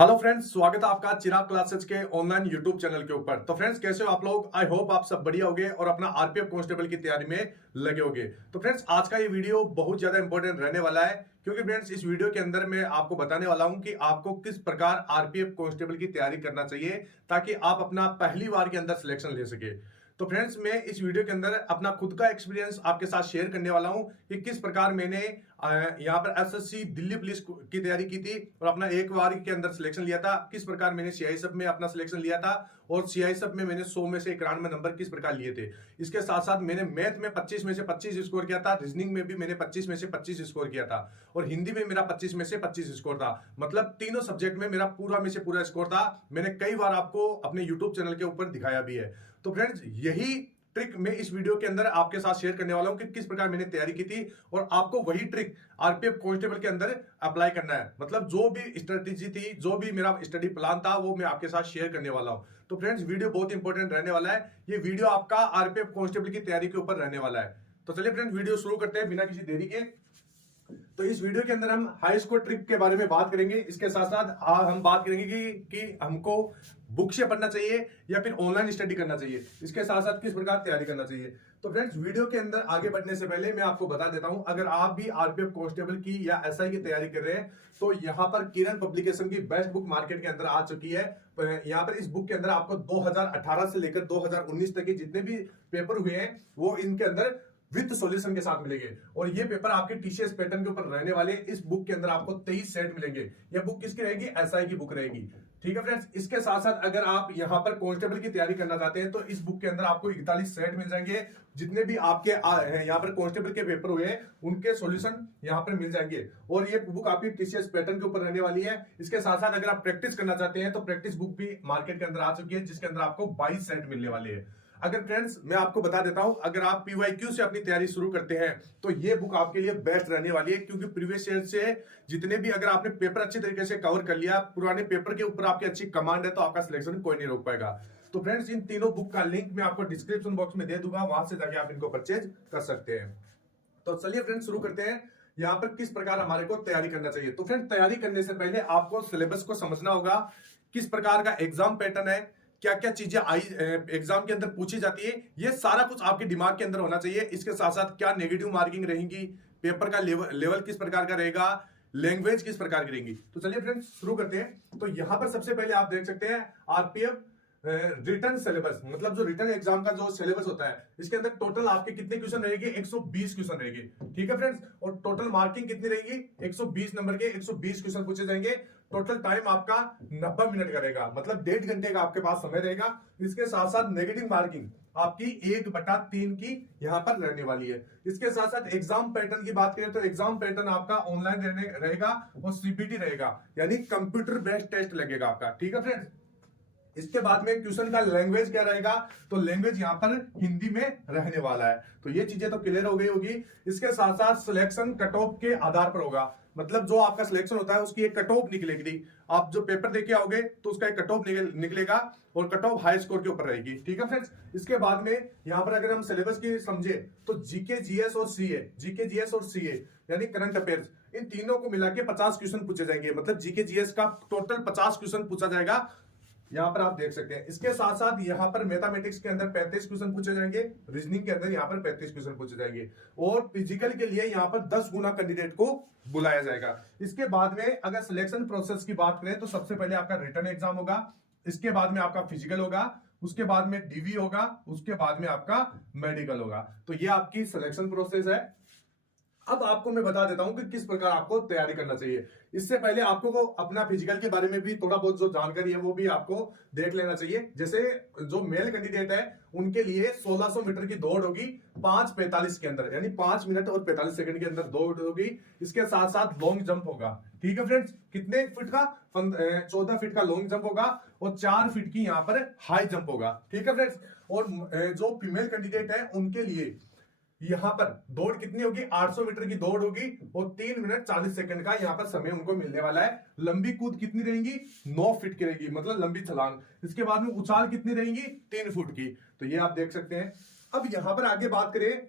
Hello friends, स्वागत है आपका चिराग क्लासेस के ऑनलाइन यूट्यूब चैनल के ऊपर। तो फ्रेंड्स, कैसे हो आप लोग? आई होप आप सब बढ़िया होगे और अपना आरपीएफ कांस्टेबल की तैयारी में लगे होगे। तो फ्रेंड्स, आज का ये वीडियो बहुत ज्यादा इंपॉर्टेंट रहने वाला है, क्योंकि फ्रेंड्स इस वीडियो के अंदर मैं आपको बताने वाला हूं कि आपको किस प्रकार आरपीएफ कांस्टेबल की तैयारी करना चाहिए ताकि आप अपना पहली बार के अंदर सिलेक्शन ले सके। तो फ्रेंड्स, मैं इस वीडियो के अंदर अपना खुद का एक्सपीरियंस आपके साथ शेयर करने वाला हूं कि किस प्रकार मैंने यहाँ पर एसएससी दिल्ली पुलिस की तैयारी की थी और अपना एक बार के अंदर सिलेक्शन लिया था। किस प्रकार मैंने सीआईएसएफ में अपना सिलेक्शन लिया था और सीआईएसएफ में मैंने 100 में से 91 नंबर किस प्रकार लिए थे। इसके साथ साथ मैंने मैथ में 25 में से 25 स्कोर किया था, रीजनिंग में भी मैंने 25 में से 25 स्कोर किया था और हिंदी में मेरा 25 में से 25 स्कोर था। मतलब तीनों सब्जेक्ट में मेरा पूरा में से पूरा स्कोर था। मैंने कई बार आपको अपने यूट्यूब चैनल के ऊपर दिखाया भी है। तो फ्रेंड्स, यही ट्रिक मैं इस वीडियो के अंदर आपके साथ शेयर करने वाला हूं कि किस प्रकार मैंने तैयारी की थी और आपको वही ट्रिक आरपीएफ कांस्टेबल के अंदर अप्लाई करना है। मतलब जो भी स्ट्रेटेजी थी, जो भी मेरा स्टडी प्लान था, वो मैं आपके साथ शेयर करने वाला हूं। तो फ्रेंड्स, वीडियो बहुत इंपॉर्टेंट रहने वाला है। ये वीडियो आपका आरपीएफ कांस्टेबल की तैयारी के ऊपर रहने वाला है। तो चलिए फ्रेंड्स, वीडियो शुरू करते हैं बिना किसी देरी के। तो इस वीडियो के अंदर हम हाई स्कोर ट्रिक के बारे में बात करेंगे। इसके साथ साथ हम बात करेंगे कि हमको बुक से पढ़ना चाहिए या फिर ऑनलाइन स्टडी करना चाहिए। इसके साथ साथ किस प्रकार तैयारी करना चाहिए। तो फ्रेंड्स, वीडियो के अंदर आगे बढ़ने से पहले मैं आपको बता देता हूं, अगर आप भी आरपीएफ कांस्टेबल की या एसआई की तैयारी कर रहे हैं तो यहाँ पर किरण पब्लिकेशन की बेस्ट बुक मार्केट के अंदर आ चुकी है। यहाँ पर इस बुक के अंदर आपको 2018 से लेकर 2019 तक के जितने भी पेपर हुए हैं वो इनके अंदर विद सॉल्यूशन के साथ मिलेंगे और ये पेपर आपके टीसीएस पैटर्न के ऊपर रहने वाले। इस बुक के अंदर आपको 23 सेट मिलेंगे। ये बुक किसकी रहेगी? एसआई की बुक रहेगी। ठीक है फ्रेंड्स, इसके साथ साथ अगर आप यहाँ पर कांस्टेबल की तैयारी करना चाहते हैं तो इस बुक के अंदर आपको 41 सेट मिल जाएंगे। जितने भी आपके यहाँ पर कांस्टेबल के पेपर हुए हैं उनके सॉल्यूशन यहाँ पर मिल जाएंगे और ये बुक आपकी टीसीएस पैटर्न के ऊपर रहने वाली है। इसके साथ साथ अगर आप प्रैक्टिस करना चाहते हैं तो प्रैक्टिस बुक भी मार्केट के अंदर आ चुकी है, जिसके अंदर आपको 22 सेट मिलने वाले हैं। अगर फ्रेंड्स, मैं आपको बता देता हूं, अगर आप पीवाईक्यू से अपनी तैयारी शुरू करते हैं तो ये बुक आपके लिए बेस्ट रहने वाली है, क्योंकि प्रीवियस ईयर से जितने भी अगर आपने पेपर अच्छे तरीके से कवर कर लिया, पुराने पेपर के ऊपर आपकी अच्छी कमांड है, तो आपका सिलेक्शन कोई नहीं रोक पाएगा। तो फ्रेंड्स, इन तीनों बुक का लिंक मैं आपको डिस्क्रिप्शन बॉक्स में दे दूंगा, वहां से जाके आप इनको परचेज कर सकते हैं। तो चलिए फ्रेंड्स, शुरू करते हैं यहाँ पर किस प्रकार हमारे को तैयारी करना चाहिए। तो फ्रेंड्स, तैयारी करने से पहले आपको सिलेबस को समझना होगा, किस प्रकार का एग्जाम पैटर्न है, क्या क्या चीजें आई एग्जाम के अंदर पूछी जाती है, ये सारा कुछ आपके दिमाग के अंदर होना चाहिए। इसके साथ साथ क्या नेगेटिव मार्किंग रहेंगी, पेपर का लेवल किस प्रकार का रहेगा, लैंग्वेज किस प्रकार की रहेंगी। तो चलिए फ्रेंड्स, शुरू करते हैं। तो यहां पर सबसे पहले आप देख सकते हैं आरपीएफ रिटर्न सिलेबस, मतलब जो रिटर्न एग्जाम का जो सिलेबस होता है, इसके अंदर टोटल आपके कितने क्वेश्चन रहेंगे? 120 क्वेश्चन रहेंगे। ठीक है फ्रेंड्स, और टोटल मार्किंग कितनी रहेगी? 120 नंबर के 120 क्वेश्चन पूछे जाएंगे। टोटल टाइम आपका 90 मिनट का रहेगा, मतलब 1.5 घंटे का आपके पास समय रहेगा। इसके साथ साथ नेगेटिव मार्किंग आपकी 1/3 की यहाँ पर रहने वाली है। इसके साथ साथ एग्जाम पैटर्न की बात करें तो एग्जाम पैटर्न आपका ऑनलाइन रहेगा और सीबीटी रहेगा, यानी कंप्यूटर बेस्ड टेस्ट लगेगा आपका। ठीक है फ्रेंड्स, इसके बाद में क्वेश्चन का लैंग्वेज क्या रहेगा? तो लैंग्वेज यहाँ पर हिंदी में रहने वाला है। तो ये चीजें तो क्लियर हो गई होगी। इसके साथ साथ सिलेक्शन कट ऑफ के आधार पर होगा, मतलब जो आपका सिलेक्शन होता है उसकी एक कट ऑफ निकलेगी। आप जो पेपर देके आओगे तो उसका एक कट ऑफ निकलेगा और कट ऑफ हाई स्कोर के ऊपर रहेगी। ठीक है फ्रेंड्स, इसके बाद में यहाँ पर अगर हम सिलेबस की समझे तो जीके जीएस और सीए यानी करंट अफेयर्स, इन तीनों को मिला के 50 क्वेश्चन पूछे जाएंगे। मतलब जीके जीएस का टोटल 50 क्वेश्चन पूछा जाएगा, यहाँ पर आप देख सकते हैं। इसके साथ साथ यहाँ पर मैथमेटिक्स के अंदर 35 क्वेश्चन पूछे जाएंगे, रीजनिंग के अंदर यहाँ पर 35 क्वेश्चन पूछे जाएंगे और फिजिकल के लिए यहाँ पर 10 गुना कैंडिडेट को बुलाया जाएगा। इसके बाद में अगर सिलेक्शन प्रोसेस की बात करें तो सबसे पहले आपका रिटन एग्जाम होगा, इसके बाद में आपका फिजिकल होगा, उसके बाद में डीवी होगा, उसके बाद में आपका मेडिकल होगा। तो ये आपकी सिलेक्शन प्रोसेस है। अब आपको मैं बता देता हूं कि किस प्रकार आपको तैयारी करना चाहिए। इससे पहले आपको अपना फिजिकल के बारे में भी थोड़ा बहुत जो जानकारी है वो भी आपको देख लेना चाहिए। जैसे जो मेल कैंडिडेट है उनके लिए 1600 मीटर की दौड़ होगी 5:45 के अंदर, यानी 5 मिनट और 45 सेकंड के अंदर दौड़ होगी। इसके साथ साथ लॉन्ग जंप होगा। ठीक है फ्रेंड्स, कितने फीट का? 14 फीट का लॉन्ग जंप होगा और 4 फीट की यहाँ पर हाई जंप होगा। ठीक है फ्रेंड्स, और जो फीमेल कैंडिडेट है उनके लिए यहां पर दौड़ कितनी होगी? 800 मीटर की दौड़ होगी और 3 मिनट 40 सेकंड का यहां पर समय उनको मिलने वाला है। लंबी कूद कितनी रहेगी? 9 फीट की रहेगी, मतलब लंबी छलांग। इसके बाद में उछाल कितनी रहेगी? 3 फुट की। तो ये आप देख सकते हैं। अब यहां पर आगे बात करें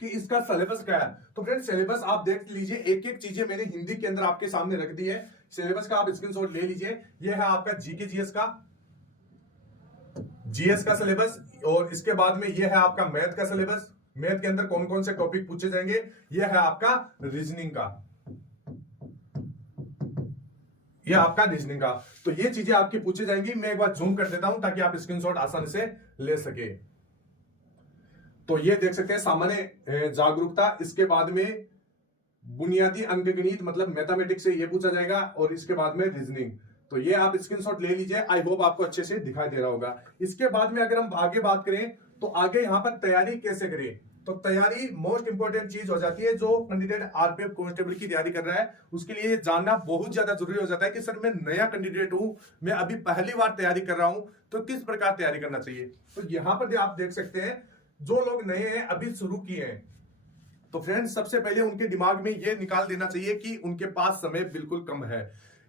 कि इसका सिलेबस क्या है। तो फ्रेंड्स सिलेबस आप देख लीजिए, एक एक चीजें मैंने हिंदी के अंदर आपके सामने रख दी है। सिलेबस का आप स्क्रीनशॉट ले लीजिए। ये है आपका जीके जीएस का सिलेबस, और इसके बाद में ये है आपका मैथ का सिलेबस। मैथ के अंदर कौन कौन से टॉपिक पूछे जाएंगे, ये है आपका रीजनिंग का, ये आपका रीजनिंग का। तो ये चीजें आपकी पूछी जाएंगी। मैं एक बार जूम कर देता हूं ताकि आप स्क्रीनशॉट आसानी से ले सके। तो ये देख सकते हैं सामान्य जागरूकता, इसके बाद में बुनियादी अंकगणित मतलब मैथमेटिक्स से ये पूछा जाएगा, और इसके बाद में रीजनिंग। तो ये आप स्क्रीनशॉट ले लीजिए। आई होप आपको अच्छे से दिखाई दे रहा होगा। इसके बाद में अगर हम आगे बात करें तो आगे यहां पर तैयारी कैसे करें, तो तैयारी मोस्ट इंपोर्टेंट चीज हो जाती है। जो कैंडिडेट आरपीएफ कांस्टेबल की तैयारी कर रहा है उसके लिए ये जानना बहुत ज्यादा जरूरी हो जाता है कि सर मैं नया कैंडिडेट हूं, मैं अभी पहली बार तैयारी कर रहा हूं, तो किस प्रकार तैयारी करना चाहिए। तो यहां पर आप देख सकते हैं जो लोग नए हैं, अभी शुरू किए हैं, तो फ्रेंड्स सबसे पहले उनके दिमाग में यह निकाल देना चाहिए कि उनके पास समय बिल्कुल कम है।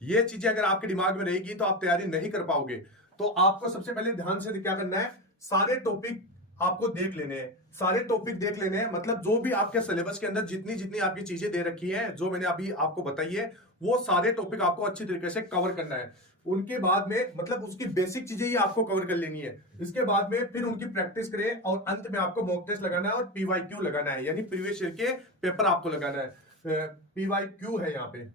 ये चीजें अगर आपके दिमाग में रहेगी तो आप तैयारी नहीं कर पाओगे। तो आपको सबसे पहले ध्यान से क्या करना है, सारे टॉपिक आपको देख लेने हैं, सारे टॉपिक देख लेने हैं। मतलब जो भी आपके सिलेबस के अंदर जितनी जितनी आपकी चीजें दे रखी है, जो मैंने अभी आपको बताई है, वो सारे टॉपिक आपको अच्छी तरीके से कवर करना है। उनके बाद में मतलब उसकी बेसिक चीजें ही आपको कवर कर लेनी है। इसके बाद में फिर उनकी प्रैक्टिस करें, और अंत में आपको मॉक टेस्ट लगाना है और पीवाईक्यू लगाना है, यानी प्रीवियस ईयर के पेपर आपको लगाना है। पीवाईक्यू है यहाँ पे,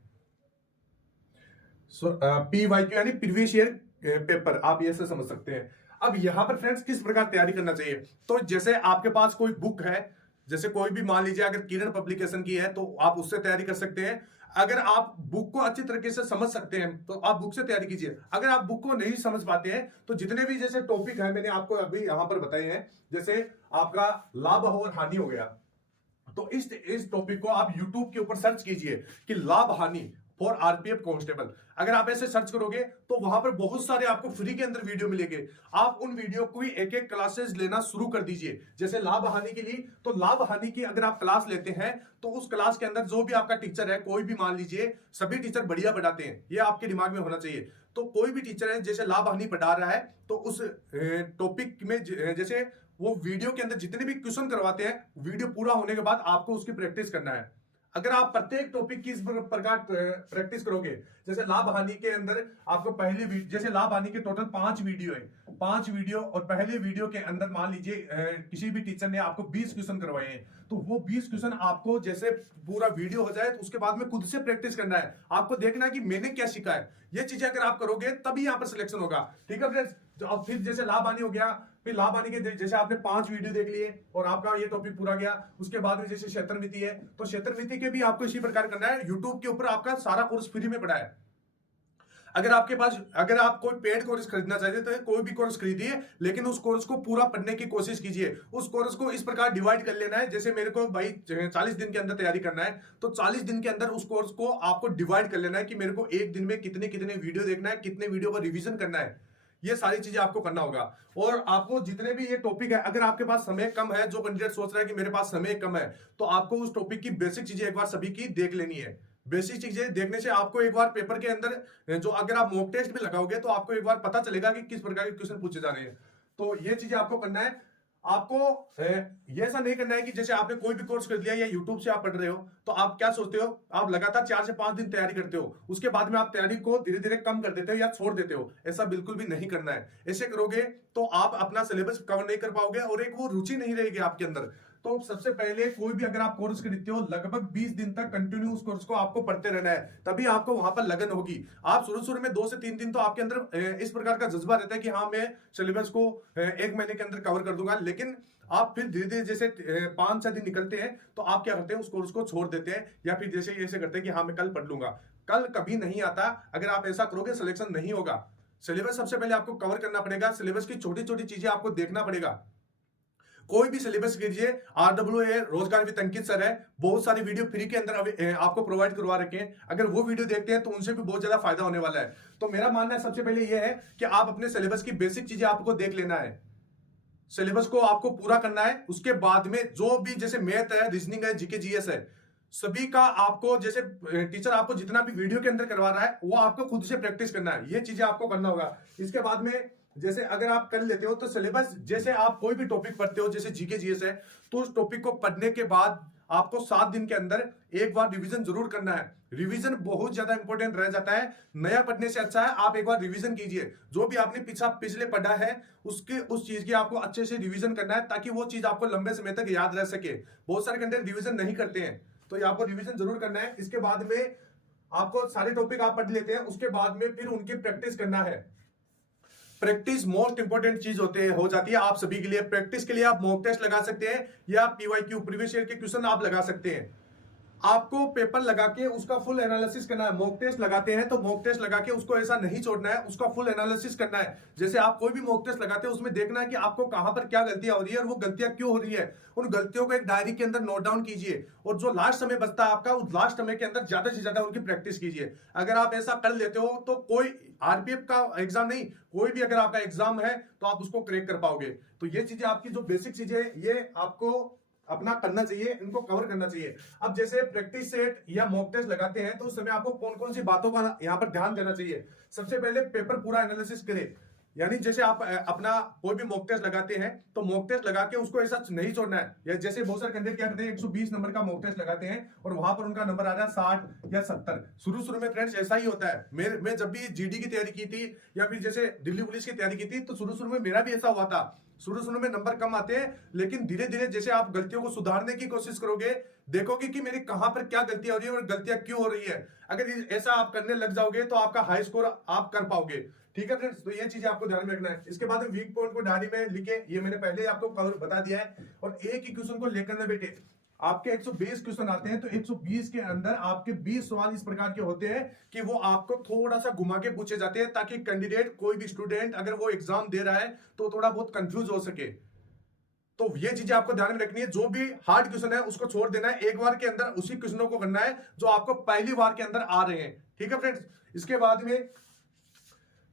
पीवाईक्यू यानी प्रीवियस ईयर पेपर, आप ये से समझ सकते हैं। अब यहां पर फ्रेंड्स किस प्रकार तैयारी करना चाहिए, तो जैसे आपके पास कोई बुक है, जैसे कोई भी मान लीजिए अगर किरण पब्लिकेशन की है तो आप उससे तैयारी कर सकते हैं। अगर आप बुक को अच्छी तरीके से समझ सकते हैं तो आप बुक से तैयारी कीजिए। अगर आप बुक को नहीं समझ पाते हैं तो जितने भी जैसे टॉपिक है मैंने आपको अभी यहां पर बताए हैं, जैसे आपका लाभ और हानि हो गया, तो इस टॉपिक को आप यूट्यूब के ऊपर सर्च कीजिए कि लाभ हानि फॉर आरपीएफ कांस्टेबल। अगर आप ऐसे सर्च करोगे तो वहां पर बहुत सारे आपको फ्री के अंदर वीडियो मिलेंगे। आप उन वीडियो को एक एक क्लासेस लेना शुरू कर दीजिए। जैसे लाभ हानि के लिए, तो लाभ हानि की अगर आप क्लास लेते हैं तो उस क्लास के अंदर जो भी आपका टीचर है, कोई भी मान लीजिए, सभी टीचर बढ़िया पढ़ाते हैं, ये आपके दिमाग में होना चाहिए। तो कोई भी टीचर है जैसे लाभ हानि पढ़ा रहा है, तो उस टॉपिक में जैसे वो वीडियो के अंदर जितने भी क्वेश्चन करवाते हैं, वीडियो पूरा होने के बाद आपको उसकी प्रैक्टिस करना है। अगर आप प्रत्येक टॉपिक की इस प्रकार प्रैक्टिस करोगे, जैसे लाभ हानि के अंदर आपको पहले जैसे लाभ हानि के टोटल 5 वीडियो है, 5 वीडियो, और पहले वीडियो के अंदर मान लीजिए किसी भी टीचर ने आपको 20 क्वेश्चन करवाए हैं, तो वो 20 क्वेश्चन आपको जैसे पूरा वीडियो हो जाए तो उसके बाद में खुद से प्रैक्टिस करना है। आपको देखना है कि मैंने क्या सीखा है। ये चीजें अगर आप करोगे तभी यहाँ पर सिलेक्शन होगा। ठीक है फ्रेंड्स। तो अब फिर जैसे लाभ हानि हो गया, फिर लाभ हानि के जैसे आपने 5 वीडियो देख लिए और आपका ये टॉपिक पूरा गया, उसके बाद में जैसे क्षेत्रमिति है, तो क्षेत्रमिति के भी आपको इसी प्रकार करना है। यूट्यूब के ऊपर आपका सारा कोर्स फ्री में पड़ा है। अगर आपके पास, अगर आप कोई पेड कोर्स खरीदना चाहते हैं तो कोई भी कोर्स खरीदिए, लेकिन उस कोर्स को पूरा पढ़ने की कोशिश कीजिए। उस कोर्स को इस प्रकार डिवाइड कर लेना है, जैसे मेरे को भाई 40 दिन के अंदर तैयारी करना है, तो 40 दिन के अंदर उस कोर्स को आपको डिवाइड कर लेना है कि मेरे को एक दिन में कितने कितने वीडियो देखना है, कितने वीडियो का रिवीजन करना है। ये सारी चीजें आपको करना होगा। और आपको जितने भी ये टॉपिक है, अगर आपके पास समय कम है, जो कैंडिडेट सोच रहा है कि मेरे पास समय कम है, तो आपको उस टॉपिक की बेसिक चीजें एक बार सभी की देख लेनी है। बेसिक चीजें देखने से आपको एक बार पेपर के अंदर जो अगर आप मॉक टेस्ट भी लगाओगे तो आपको एक बार पता चलेगा कि किस प्रकार के क्वेश्चन पूछे जा रहे हैं। तो ये चीजें आपको करना है। आपको ये ऐसा नहीं करना है कि जैसे आपने कोई भी कोर्स कर लिया या यूट्यूब से आप पढ़ रहे हो तो आप क्या सोचते हो, आप लगातार 4 से 5 दिन तैयारी करते हो, उसके बाद में आप तैयारी को धीरे धीरे कम कर देते हो या छोड़ देते हो। ऐसा बिल्कुल भी नहीं करना है। ऐसे करोगे तो आप अपना सिलेबस कवर नहीं कर पाओगे और एक वो रुचि नहीं रहेगी आपके अंदर। तो सबसे पहले कोई भी अगर आप कोर्स खरीदते हो, लगभग 20 दिन तक कंटिन्यू उस कोर्स को आपको पढ़ते रहना है, तभी आपको वहां पर लगन होगी। आप शुरू में 2 से 3 दिन तो आपके अंदर इस प्रकार का जज्बा रहता है कि हाँ मैं सिलेबस को 1 महीने के अंदर कवर कर दूंगा, लेकिन आप फिर धीरे धीरे जैसे 5-6 दिन निकलते हैं तो आप क्या करते हैं, उस कोर्स को छोड़ देते हैं, या फिर जैसे ऐसे करते हैं कि हाँ मैं कल पढ़ लूंगा। कल कभी नहीं आता। अगर आप ऐसा करोगे सिलेक्शन नहीं होगा। सिलेबस सबसे पहले आपको कवर करना पड़ेगा। सिलेबस की छोटी छोटी चीजें आपको देखना पड़ेगा। कोई भी सिलेबस कीजिए, RWA रोजगार विद अंकित सर है, बहुत सारी वीडियो फ्री के अंदर आपको प्रोवाइड करवा रखे हैं। अगर वो वीडियो देखते हैं तो उनसे भी बहुत ज्यादा फायदा होने वाला है। तो मेरा मानना है सबसे पहले यह है कि आप अपने सिलेबस की बेसिक चीजें आपको देख लेना है, सिलेबस को आपको पूरा करना है। उसके बाद में जो भी जैसे मैथ है, रीजनिंग है, जीके जीएस है, सभी का आपको जैसे टीचर आपको जितना भी वीडियो के अंदर करवा रहा है वो आपको खुद से प्रैक्टिस करना है। ये चीजें आपको करना होगा। इसके बाद में जैसे अगर आप कर लेते हो तो सिलेबस, जैसे आप कोई भी टॉपिक पढ़ते हो जैसे जीके जीएस है, तो उस टॉपिक को पढ़ने के बाद आपको 7 दिन के अंदर एक बार रिवीजन जरूर करना है। रिवीजन बहुत ज्यादा इंपॉर्टेंट रह जाता है। नया पढ़ने से अच्छा है आप एक बार रिवीजन कीजिए। जो भी आपने पिछले पढ़ा है उसके उस चीज की आपको अच्छे से रिवीजन करना है, ताकि वो चीज आपको लंबे समय तक याद रह सके। बहुत सारे कंटेंट रिवीजन नहीं करते हैं, तो ये आपको रिवीजन जरूर करना है। इसके बाद में आपको सारे टॉपिक आप पढ़ लेते हैं, उसके बाद में फिर उनकी प्रैक्टिस करना है। प्रैक्टिस मोस्ट इंपोर्टेंट चीज हो जाती है आप सभी के लिए। प्रैक्टिस के लिए आप मॉक टेस्ट लगा सकते हैं या पीवाईक्यू प्रीवियस ईयर के क्वेश्चन आप लगा सकते हैं। आपको पेपर लगा के उसका फुल एनालिसिस करना है। मॉक टेस्ट लगाते हैं तो मॉक टेस्ट लगा के उसको ऐसा नहीं छोड़ना है, उसका फुल एनालिसिस करना है। जैसे आप कोई भी मॉक टेस्ट लगाते हैं उसमें देखना है कि आपको कहां पर क्या गलतियां हो रही है और वो गलतियां क्यों हो रही है। उन गलतियों को एक डायरी के अंदर नोट डाउन कीजिए और जो लास्ट समय बचता है आपका, उस लास्ट समय के अंदर ज्यादा से ज्यादा उनकी प्रैक्टिस कीजिए। अगर आप ऐसा कर लेते हो तो कोई आरपीएफ का एग्जाम नहीं, कोई भी अगर आपका एग्जाम है तो आप उसको क्रैक कर पाओगे। तो ये चीजें आपकी जो बेसिक चीजें ये आपको अपना करना चाहिए, इनको कवर करना चाहिए। अब जैसे प्रैक्टिस सेट या मॉक टेस्ट लगाते हैं तो उस समय आपको कौन कौन सी बातों का यहाँ पर ध्यान देना चाहिए। सबसे पहले पेपर पूरा एनालिसिस करें। यानी जैसे आप अपना कोई भी मॉक टेस्ट लगाते हैं तो मॉक टेस्ट लगा के उसको ऐसा नहीं छोड़ना है। या जैसे बहुत सारे कैंडिडेट क्या करते हैं 120 नंबर का मॉक टेस्ट लगाते हैं और वहां पर उनका नंबर आ रहा है 60 या 70। शुरू में फ्रेंड्स ऐसा ही होता है। मैं जब भी जीडी की तैयारी की थी या फिर जैसे दिल्ली पुलिस की तैयारी की थी तो शुरू में मेरा भी ऐसा हुआ था। शुरू में नंबर कम आते हैं, लेकिन धीरे धीरे जैसे आप गलतियों को सुधारने की कोशिश करोगे, देखोगे कि मेरी कहां पर क्या गलतियां हो रही है और गलतियां क्यों हो रही है। अगर ऐसा आप करने लग जाओगे तो आपका हाई स्कोर आप कर पाओगे। ठीक है फ्रेंड्स, तो ये चीजें आपको ध्यान में रखना है। इसके बाद वीक पॉइंट को डायरी में लिखे, ये मैंने पहले आपको कवर बता दिया है। और एक ही क्वेश्चन को लेकर ना बेटे, आपके 120 क्वेश्चन आते हैं तो 120 के अंदर आपके 20 सवाल इस प्रकार के होते हैं कि वो आपको थोड़ा सा घुमा के पूछे जाते हैं, ताकि कैंडिडेट कोई भी स्टूडेंट अगर वो एग्जाम दे रहा है तो थोड़ा बहुत कंफ्यूज हो सके। तो ये चीजें आपको ध्यान में रखनी है। जो भी हार्ड क्वेश्चन है उसको छोड़ देना है, एक बार के अंदर उसी क्वेश्चनों को करना है जो आपको पहली बार के अंदर आ रहे हैं। ठीक है फ्रेंड्स, इसके बाद में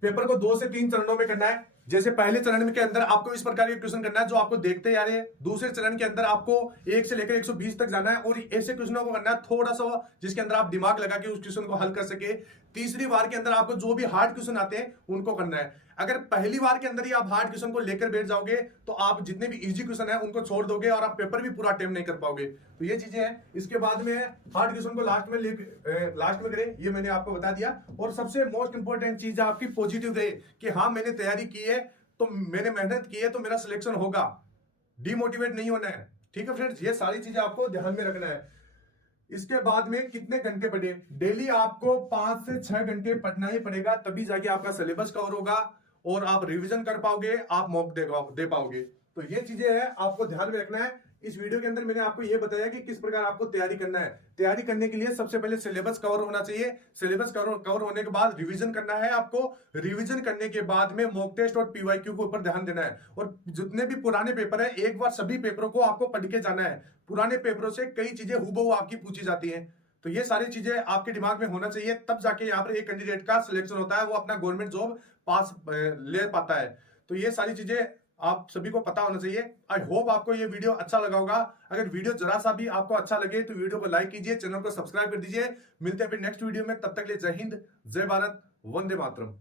पेपर को 2 से 3 चरणों में करना है। जैसे पहले चरण के अंदर आपको इस प्रकार के क्वेश्चन करना है जो आपको देखते आ रहे हैं। दूसरे चरण के अंदर आपको 1 से लेकर 120 तक जाना है और ऐसे क्वेश्चनों को करना है थोड़ा सा जिसके अंदर आप दिमाग लगा के उस क्वेश्चन को हल कर सके। तीसरी बार के अंदर आपको जो भी हार्ड क्वेश्चन आते हैं उनको करना है। अगर पहली बार के अंदर ही आप हार्ड क्वेश्चन को लेकर बैठ जाओगे तो आप जितने भी इजी क्वेश्चन है उनको छोड़ दोगे और आप पेपर भी पूरा अटेम्प्ट नहीं कर पाओगे। तो ये चीजें हैं। इसके बाद में हार्ड क्वेश्चन को लास्ट में करें, ये मैंने आपको बता दिया। और सबसे मोस्ट इंपोर्टेंट चीज आपकी पॉजिटिव रहे कि हाँ मैंने तैयारी की है, तो मैंने मेहनत की है, तो मेरा सिलेक्शन होगा। डिमोटिवेट नहीं होना है। ठीक है फ्रेंड्स, ये सारी चीजें आपको ध्यान में रखना है। इसके बाद में कितने घंटे पढ़े, डेली आपको 5 से 6 घंटे पढ़ना ही पड़ेगा, तभी जाके आपका सिलेबस कवर होगा और आप रिवीजन कर पाओगे, आप मॉक दे पाओगे। तो ये चीजें हैं आपको ध्यान में रखना है। इस वीडियो के अंदर मैंने आपको ये बताया कि किस प्रकार आपको तैयारी करना है। तैयारी करने के लिए सबसे पहले सिलेबस कवर होना चाहिए। सिलेबस कवर होने के बाद रिवीजन करना है आपको। रिवीजन करने के बाद में मॉक टेस्ट और पीवाईक्यू के ऊपर ध्यान देना है। और जितने भी पुराने पेपर है एक बार सभी पेपरों को आपको पढ़ के जाना है। पुराने पेपरों से कई चीजें हूबहू आपकी पूछी जाती हैं। तो ये सारी चीजें आपके दिमाग में होना चाहिए, तब जाके यहाँ पर एक कैंडिडेट का सिलेक्शन होता है, वो अपना गवर्नमेंट जॉब पास ले पाता है। तो ये सारी चीजें आप सभी को पता होना चाहिए। आई होप आपको ये वीडियो अच्छा लगा होगा। अगर वीडियो जरा सा भी आपको अच्छा लगे तो वीडियो को लाइक कीजिए, चैनल को सब्सक्राइब कर दीजिए। मिलते हैं फिर नेक्स्ट वीडियो में, तब तक के लिए जय हिंद, जय भारत, वंदे मातरम।